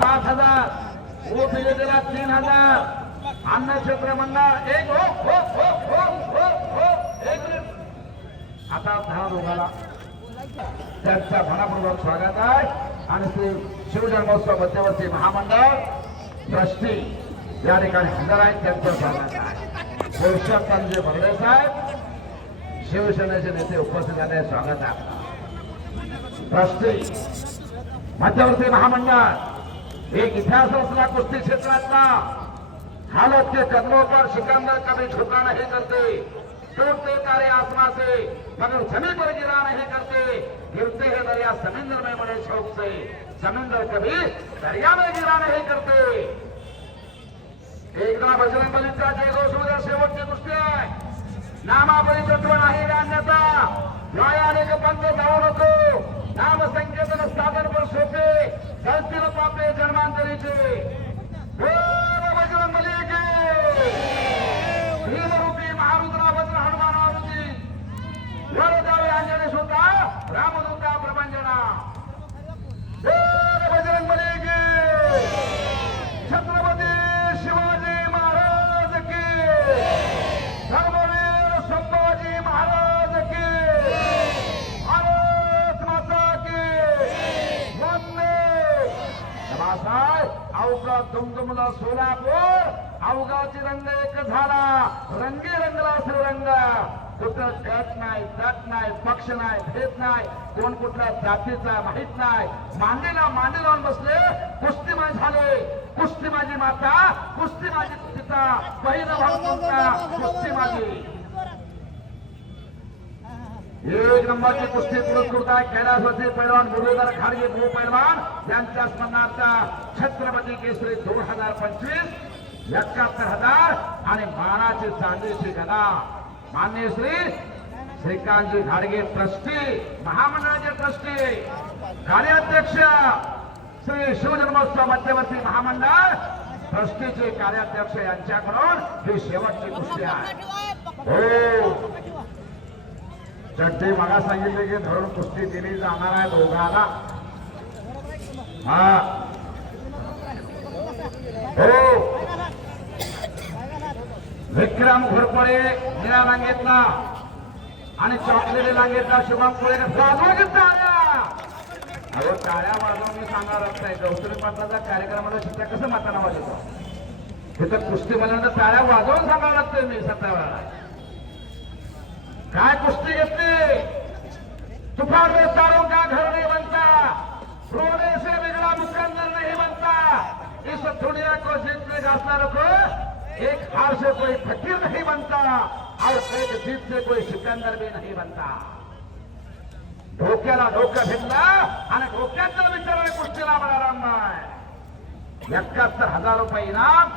पाच हजार. हो, ऊस विजेतेला तीन हजार. अन्न क्षेत्र मंडळ एक हो हो हो हो हो हो एक आता दहा दोघाला. त्यांचा मनापूर्वक स्वागत आहे. आणि श्री शिवजन्मोत्सव मध्यवर्ती महामंडळ ट्रस्टी या ठिकाणी हजर आहेत. त्यांचं स्वागत आहे. पुरुषोत्तमजी भरडे साहेब शिवसेनेचे नेते उपस्थित झाले. स्वागत आहे. ट्रस्टी मध्यवर्ती महामंडळ एक इतिहास असला कुस्ती क्षेत्रातला. हा लोक ते कदमोपर सिकंदर कभी झुका नहीं करते. टूटते तारे आसमां से मगर जमीन पर गिरा नहीं करते. गिरते हैं दरिया समुद्र में बड़े शौक से समुद्र कभी दरिया में गिरा नहीं करते. एकदा बजरंग बलीचा जय घोषूद्या शेवटची कुस्ती आहे. नामाबळी तत्व नाही अन्यथा. न्यायालय के जाऊ नको नाम संकेतन साधन पर सोपे गलतीनं पापे जन्मांतरीचे. बोल बजरंग बली की भीमरूपी महारुद्रा भद्र हनुमानावृत्ती वर जावे अंजनी सुद्धा रामदूता प्रपंचना बोल बजरंग बली की छत्रपती शिवाजी महाराज की धर्मवीर संभाजी महाराज की भारत माता की वंदे बाबासाहेब अवघा दुमदुमला सोलापूर अवघाची रंग एक झाला रंगी रंगला श्रीरंग. कुठं गट नाही जात नाही पक्ष नाही भेद नाही कोण कुठल्या जातीचा माहीत नाही. मांडीला मांडी लावून बसले कुस्ती माझी झाले. कुस्ती माझी माता कुस्ती माझी पिता पहिलं भाऊ तुमचा कुस्ती माझी एक नंबरची कुस्ती पुरस्कृत आहे. कैलासवासी पैलवान मुरलीधर खाडगे भू पैलवान. यांच्या स्मरणार्थ छत्रपती केसरी दोन हजार पंचवीस. एकाहत्तर हजार आणि मानाची चांदीची गदा मान्य श्री श्रीकांतजी घाडगे ट्रस्टी महामंडळाचे ट्रस्टी कार्याध्यक्ष श्री शिवजन्मोत्सव मध्यवर्ती महामंडळ ट्रस्टीचे कार्याध्यक्ष यांच्याकडून ही शेवटची कुस्ती आहे. हो. चड्डी मला सांगितले की धरून कुस्ती दिली जाणार आहे दोघाला. हा. हो. विक्रम घोरपडे निरा रांगेतला आणि चॉकलेटी रांगेतला शुभम पुढे वाजवा की टाळ्या अहो टाळ्या वाजवून मी सांगणार नाही. गौतमी पाटलाचा कार्यक्रमाला शिक्षा कसं माताना वाजवतो? तिथं कुस्ती म्हणल्यानंतर टाळ्या वाजवून सांगावं लागतंय मी सत्ता वेळा काय कुस्ती घेतली? तूफान तारो का घर नाही बनता. रोडे से बिगड़ा मुकंदर नाही बनता. इस दुनिया को जीतने घासणार को एक हार से कोई फकीर नहीं बनता और एक जीत से कोई सिकंदर भी नहीं बनता। डोक्याला डोकं भिडला आणि धोक्यातला विचाराने कुस्तीला मला राम नाही एकाहत्तर हजार रुपये इनाम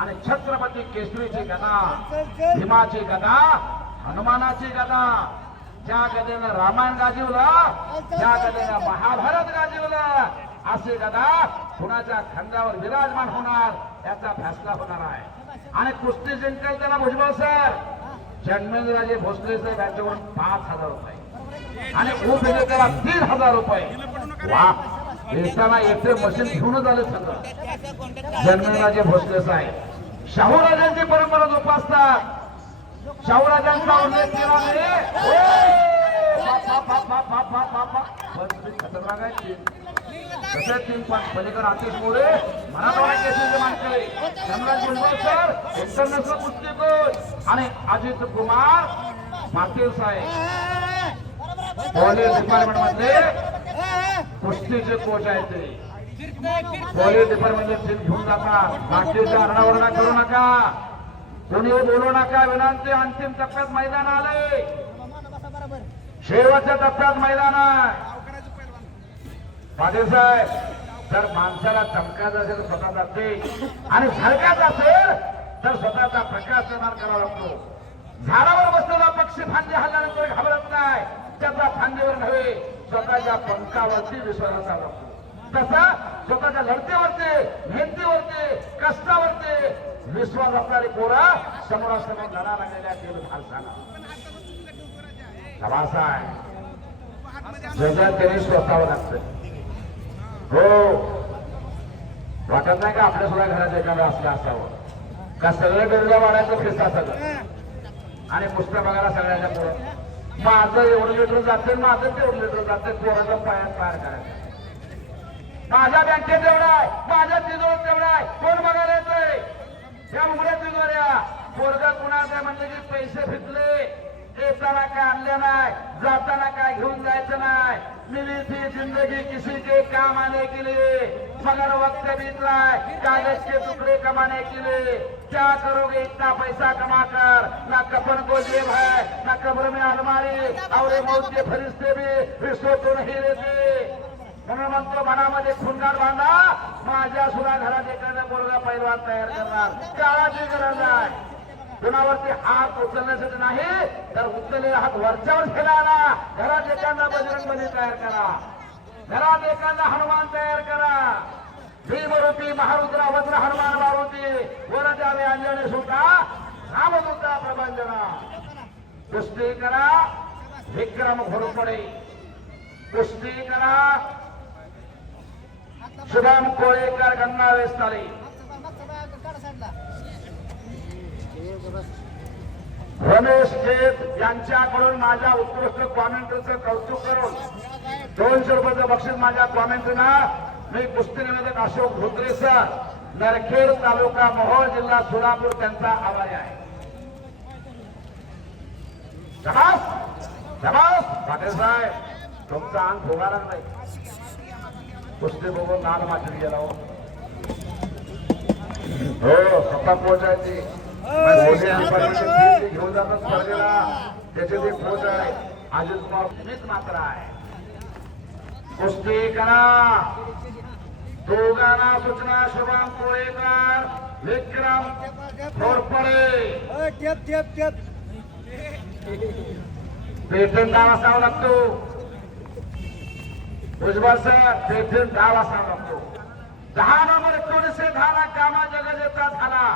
आणि छत्रपती केसरीची गदा भीमाची गदा हनुमानाची गदा ज्या गदेनं रामायण गाजवलं ज्या गदेनं महाभारत गाजवलं असे गदा कुणाच्या खांद्यावर विराजमान होणार याचा फैसला होणार आहे. आणि कुस्ती जिंकल त्याला भुजबळ सर. जन्मेंद्रराजे भोसले साहेब यांच्याकडून पाच हजार रुपये. आणि ऊस त्याला तीन हजार रुपये. वा येताना मशीन घेऊनच आले सगळं. जन्मेंद्रराजे भोसले साहेब. शाहूराजांची परंपरा जोपासतात. शाहूराजांचा उल्लेख केला नाही खतरनाक आहे. तसेच तीन पाच पलीकडे आतिश मोरे मराठवाडा केसरीचे मानकरी धनराज भुजबळ सर कुस्तीकोच आणि अजित कुमार पाटील साहेब. पोलीस डिपार्टमेंटमध्ये कुस्तीचे कोच आहेत ते. पोलीस डिपार्टमेंटचे टीम घेऊन जातात बाकीच्या आरडाओरडा करू नका. कोणी बोलू नका. विनंती अंतिम टप्प्यात मैदान आले शेवटच्या टप्प्यात मैदान आहे. पाटील साहेब जर माणसाला चमकायचं असेल तर स्वतः जाते आणि झळकायचं असेल तर स्वतःचा प्रकाश निर्माण करावा लागतो. झाडावर बसलेला पक्षी फांदी हल्ल्यानंतर घाबरत नाही. त्याचा फांदीवर नव्हे स्वतःच्या पंखावरती विश्वास लागतो. तसा स्वतःच्या लढतीवरती मेहनतीवरती कष्टावरती विश्वास असणारी पोरा समोरासमोर लढा लागलेल्या गेलो भारताला आहे. जगात त्यांनी स्वतःवर लागतं. हो. वाटत नाही का आपल्या सुद्धा घरात एखादं असलं असावं? का सगळं गरजा वाढायचं फिरता सगळं? आणि पुस्तक बघायला सगळ्याच्या पुढं? माझं एवढं लिटर जातं माझं तेवढं लिटर जातं कोणाचा पायात पार करायचं. माझ्या बँकेत एवढा आहे माझ्या तिजोर तेवढा आहे कोण बघायला येतोय? त्या उघड्या तिजोऱ्या. पोरगा कुणाचे म्हणलं की पैसे फिटले. येताना काय आणले नाही जाताना काय घेऊन जायचं नाही. मिली थी जिंदगी किसी के काम आने के लिए मगर वक्त बीत रहा है कागज के टुकड़े कमाने के लिए क्या करोगे इतना पैसा कमाकर ना कफन को जेब है ना कब्र में अलमारी. और मौत के फरिश्ते भी रिश्तों को नहीं लेते म्हणून म्हणतो मनामध्ये खुंगार बांधा. माझ्या सुद्धा घरात एखादा मुलगा पैलवान तयार करणार. काळाची गरज आहे. कुणावरती हात उचलण्यासाठी नाही तर उचललेला हात वरच्यावर ठेवा ना. घरात एकांना बजरंगबली तयार करा. घरात एकांना हनुमान तयार करा. भीमरूपी महारुद्रा वज्र हनुमान मारुती वर द्यावे अंजने सुद्धा रामदूता प्रभांजना. कुस्ती करा विक्रम घोरपडे कुस्ती करा. शुभम कोळेकर गंगा स्थाली रमेश केत यांच्याकडून माझ्या उत्कृष्ट कॉमेंटचं कौतुक करून दोनशे रुपयाचं बक्षीस माझ्या कॉमेंटना मी कुस्ती निवेदक अशोक धोत्रे सर नरखेड तालुका मोहोळ जिल्हा सोलापूर त्यांचा आभारी आहे. शबास! शबास! पाटील साहेब तुमचा अंग फुगारा नाही. कुस्ती बघून नाल माझी गेला हो. हो सत्ता पोहोचायची. घेऊन जातात स्पर्धेला. त्याचे ते कोच आहे अजित कुमार मीच मात्र आहे. कुस्ती करा. दोघांना सूचना शुभम कोळेकर विक्रम घोरपडे पेटंट डाव असावा लागतो. भुजबळ सर पेटंट डाव असावा लागतो. दहा नंबर एकोणीसशे दहा ला कामा जगजेचा झाला.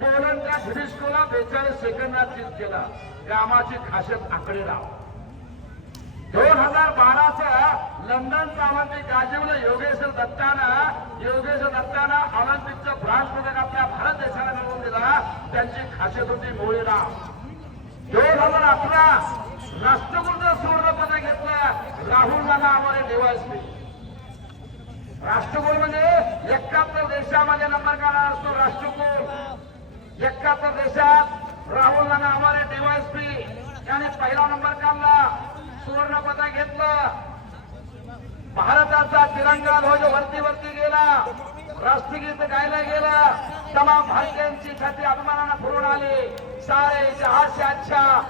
पोलंडच्या फिडिस्कोला बेचाळीस सेकंदात चीज केला. कामाची खासियत आकडे राव दोन हजार बाराचा लंडनचं ऑलिम्पिक गाजवलं योगेश्वर दत्तानं योगेश्वर दत्तानं ऑलिम्पिकचं ब्रांच पदक आपल्या भारत देशाला मिळवून दिला. त्यांची खासियत होती मोळी राव दोन हजार अकरा राष्ट्रकुलचं सुवर्ण पदक घेतलं राहुल गांधी आम्हाला डीवायसपी राष्ट्रकुल म्हणजे एकाहत्तर देशामध्ये नंबर काढा असतो राष्ट्रकुल. एकाहत्तर देशात राहुल आणि आम्हाला डीवायसपी याने पहिला नंबर काढला. सुवर्ण पदक घेतलं. भारताचा तिरंगा ध्वज वरती वरती गेला. राष्ट्रगीत गायला गेलं. तमाम भारतीयांची छाती अभिमानानं फुरून आली. सारे जहाज से अच्छा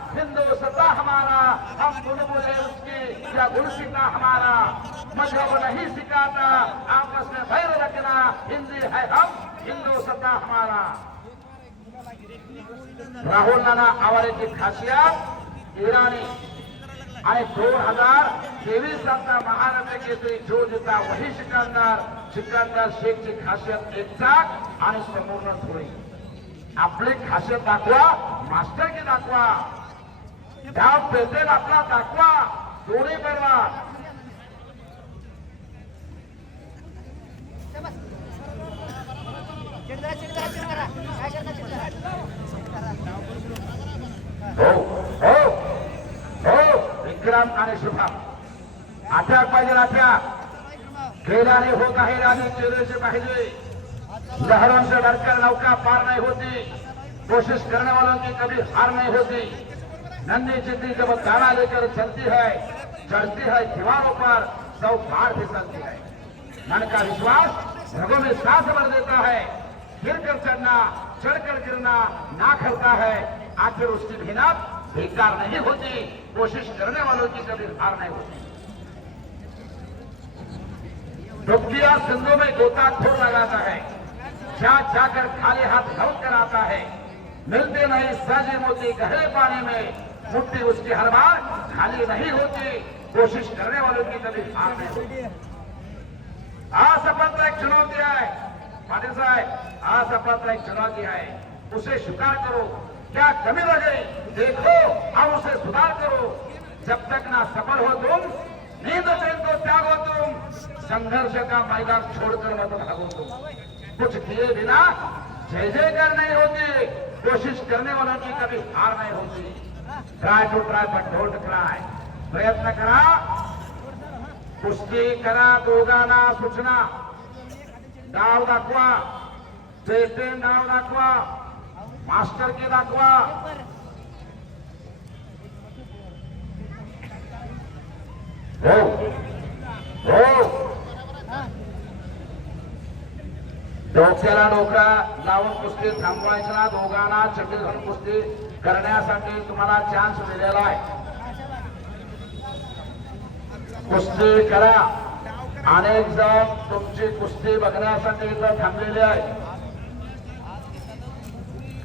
हमारा. हम बुलबुल है उसकी. या गुण हमारा. मजहब नहीं सिखाता. आपस में भैर रखना. हिंदी है हम. हिंदुस्ता हमारा. राहुल नाना आवारेची खासियत इराणी. आणि दोन हजार तेवीस सालचा महाराष्ट्र केसरी जो जिता वही सिकंदर सिकंदर शेखची खासियत एकचाक आणि संपूर्ण थोडी आपली खासियत दाखवा मास्टर की दाखवा. डाव पेटेल आपला दाखवा दोन्ही बरोबर चिडकरा चिडकरा चिडकरा काय करता चिडकरा हो हो हो विक्रम आणि शुभम. अटॅक पाहिजे अटॅक खेळाने होत आहे राणी चेहऱ्याचे पाहिजे लहरांचे डरकर नौका पार नाही होती. कोशिश करने वालों की कभी हार नहीं होती. नंदी चिंती जब दाना लेकर चलती है चढ़ती है दीवारों पर सब भार भी चलती है. मन का विश्वास रगों में सांस भर देता है. गिर कर चढ़ना चढ़कर गिरना ना करता है. आखिर उसकी मेहनत बेकार नहीं होती, कोशिश करने वालों की कभी हार नहीं होती। डुबकिया सिंधु में गोताखोर लगाता है जा जाकर खाली हाथ लौट कर आता है। मिलते नहीं साजे मोती गहरे पानी में, मुट्ठी उसकी हर बार खाली नहीं होती, कोशिश करने वालों की कभी हार नहीं होती। असफलता एक चुनौती है पाटिल साहब असफलता एक चुनौती है उसे स्वीकार करो। क्या कमी रह गई देखो और उसे सुधार करो। जब तक ना सफल हो तुम, नींद चैन को त्यागो तुम, संघर्ष का मैदान छोड़कर मत भागो तुम। कुछ किए बिना जय जयकार नहीं होती, कोशिश करने वालों की कभी हार नहीं होती। Try to try, but don't try प्रयत्न करा कुस्ती करा दोघांना सूचना। डाव दाखवा पेटेन डाव दाखवा। मास्टर की दाखवा. हो. हो. डोक्याला डोका लावून कुस्ती थांबवायचं ना दोघांना चड्डी घालून कुस्ती करण्यासाठी तुम्हाला चान्स दिलेला आहे. कुस्ती करा. अनेक जण तुमची कुस्ती बघण्यासाठी इथं थांबलेले आहे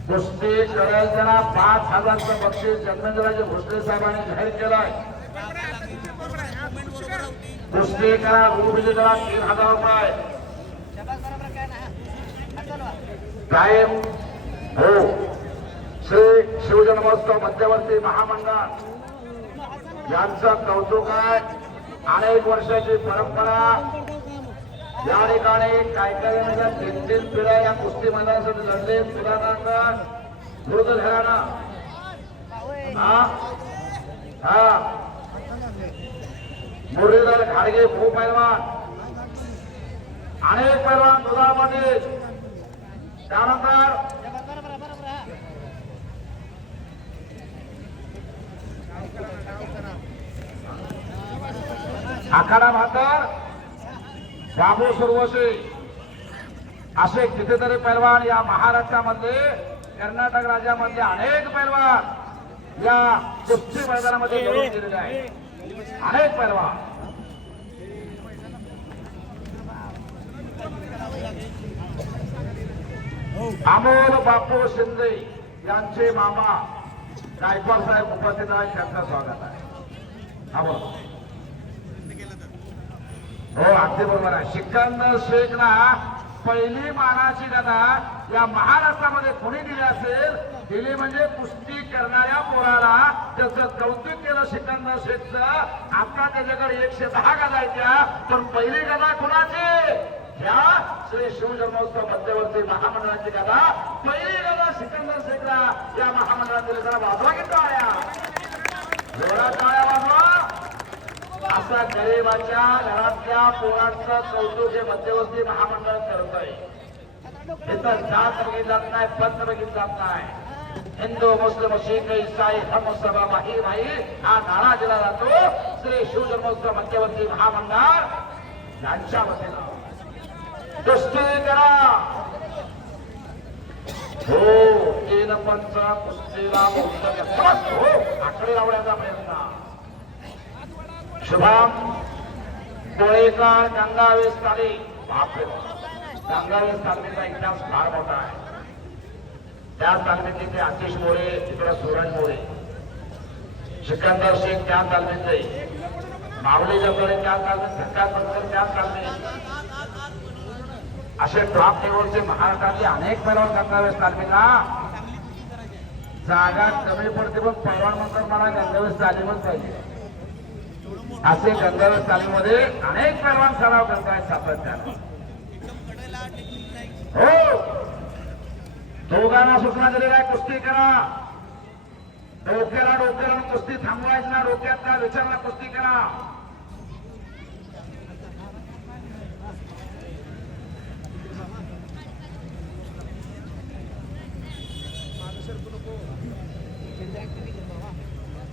कुस्ती करायला पाच हजारचं बक्षीस जन्मेंद्रराजे भोसले साहेबांनी जाहीर केलं आहे कुस्ती करा तीन हजार रुपये. कायम हो. श्री शिवजन्मोत्सव मध्यवर्ती महामंडळ. यांचं कौतुक आहे. अनेक वर्षाची परंपरा या ठिकाणी काय काय म्हणजे तीन तीन पिढ्या या कुस्ती मैदानासाठी लढले. पुराणांना मृत घराणा. हा? हा. मुरलीधर खाडगे भू पैलवान. अनेक पैलवान दुधा पाटील. त्यानंतर आखाडा भातर. बाबू सुरवसे असे कितीतरी पैलवान या महाराष्ट्रामध्ये कर्नाटक राज्यामधले अनेक पैलवान या कुस्ती मैदानामध्ये लढून गेलेले आहेत. अनेक पैलवान. अमोल बापू शिंदे यांचे मामा गायकवाड साहेब उपस्थित आहेत त्यांचं स्वागत आहे. अमोल. हो. अगदी बरोबर आहे सिकंदर शेख ना पहिली मानाची गदा या महाराष्ट्रामध्ये कोणी दिली असेल? दिली म्हणजे कुस्ती करणाऱ्या पोराला. त्याचं कौतुक केलं सिकंदर शेखचं. आता त्याच्याकडे एकशे दहा गदा येत्या पण पहिली गदा कुणाची? ह्या श्री शिवजन्मोत्सव मध्यवर्ती महामंडळाची गदा. पहिली गदा सिकंदर शेखला या महामंडळातील बाजवा जरा वाजवा जोरात टाळ्या वाजवा. असा गरिबाच्या घरातल्या पोरांचं कौतुक हे मध्यवर्ती महामंडळ करत आहे इथं जात बघितलं जात नाही पत्र बघितलं जात नाही. हिंदू मुस्लिम शीख इसाई धर्मसभा माही हा नारा दिला जातो. श्री शिवजन्मोत्सव मध्यवर्ती महामंडळ यांच्या वतीनं कुस्ती करा. हो तीन पंच कुस्तीला हो आकडे लावण्याचा प्रयत्न. शुभम कोळेकर गंगावेस ताली बापरे. गंगावेस तालमीचा इतिहास फार मोठा आहे. त्या तालमीत आतिश मोरे तिकडे सुरण मोरे सिकंदर शेख त्या तालमीचे माऊली जगडे त्या तालमीत धक्का पत्कर त्या तालमीत. असे टॉप लेवलचे महाराष्ट्रातले अनेक पैलवान गंगावेस तालमीला जागा कमी पडते पण पैलवान म्हणतात मला गंगावेस तालीमच पाहिजे. असे गंगावेस तालीमध्ये अनेक पैलवान सराव करत आहेत हो. दोघांना सूचना दिलेल्या आहे कुस्ती करा. डोक्याला डोक्याला कुस्ती थांबवायची ना डोक्यातला विचारला कुस्ती करा.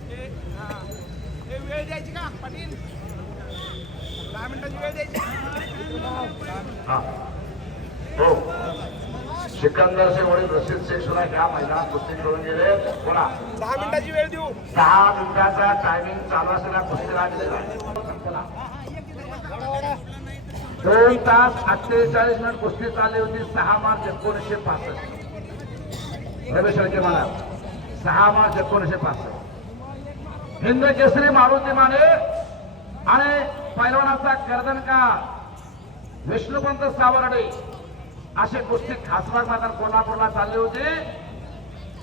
हे वेळ द्यायची का? पाटील? दहा मिनिटाची वेळ द्यायची हा. सिकंदर से वडील रशीद शेख सुद्धा या मैदानात कुस्ती खेळून गेले. बोला. दहा मिनिटाची वेळ देऊ. दहा मिनिटाचा टायमिंग चालू असलेला कुस्तीला दिलेला. दोन तास अठ्ठेचाळीस मिनिट कुस्ती चालली होती. सहा मार्च एकोणीसशे पासष्ट. रमेश म्हणा सहा मार्च एकोणीसशे पासष्ट. हिंद केसरी मारुती माने आणि पैलवानाचा कर्दनकार विष्णुपंत सावरडे असे कुस्ती खासबाग मैदान कोल्हापूरला चालले होते.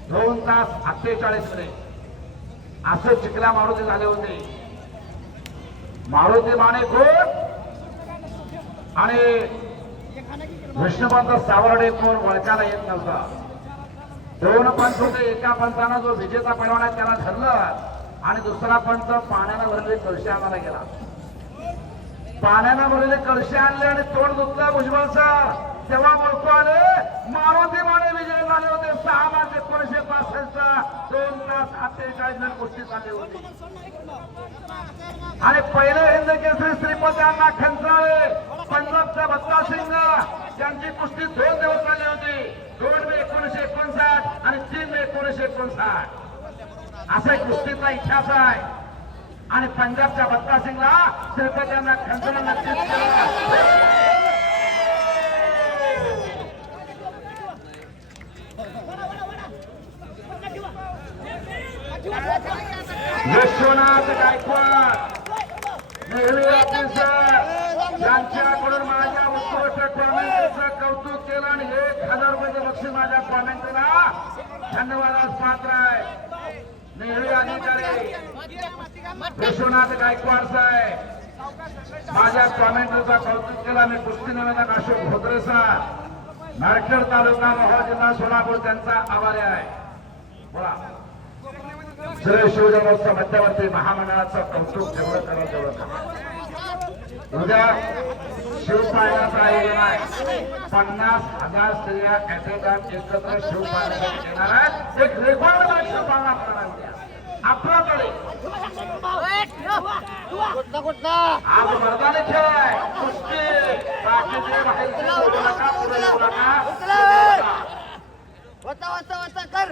दोन तास अठ्ठेचाळीस मिनिट असं चिखला मारुती झाले होते. मारुती माने कोण? आणि विष्णुपंत सावर्डे कोण? वळखायला येत नव्हता. दोन पंच होते एका पंचानं जो विजेता पैलवान आहे त्याला धरलं. आणि दुसरा पंच पाण्यानं भरलेले कळशे आणायला गेला. पाण्यानं भरलेले कळशे आणले आणि तोंड दुखलं भुजबळचा तेव्हा बोलतो आले. मारुती माने विजय झाले होते. सहा मार्च एकोणीशे पासष्टचा दोन तास अठ्ठेचाळीस जण कुस्ती झाले होते. आणि पहिले हिंद केसरी श्रीपती अण्णा खंचाळे पंजाबचा बत्ता सिंग त्यांची कुस्ती दोन दिवस झाली होती. दोन मे एकोणीशे एकोणसाठ आणि तीन मे एकोणीशे एकोणसाठ. असा एक कुस्तीचा इतिहास आहे. आणि पंजाबच्या बत्ता सिंगला श्रीपती यांना खंचाळे नक्कीच विश्वनाथ गायकवाड नेहरू यांच्याकडून माझ्या उत्कृष्ट कॉमेंटचं कौतुक केलं आणि एक हजार रुपयाचं बक्षीस माझ्या कॉमेंटला धन्यवादास पात्र आहे. नेहरू अधिकारी विश्वनाथ गायकवाड साहेब माझ्या कॉमेंटचा कौतुक केला मी कुस्ती निवेदक अशोक भोत्रे साहेब. नारखेड तालुका मोहोळ जिल्हा सोलापूर त्यांचा आभारी आहे. बोला. श्री शिवजन्मोत्सव मध्यवर्ती महामंडळाचं कौतुक जेवढं करा तेवढं उद्या शिवपाळण्याचं आयोजन आहे. पन्नास हजार स्त्रिया ऍटेटात एकत्र शिवपाळण्यासाठी येणार आहेत. एक रेकॉर्ड मॅच होणार आहे उद्या आपल्याकडे आज मर्दाने खेळ आहे. कुस्ती बाकीचे बाहेरचे बोलू नका पुढे येऊ नका होता होता होता कर.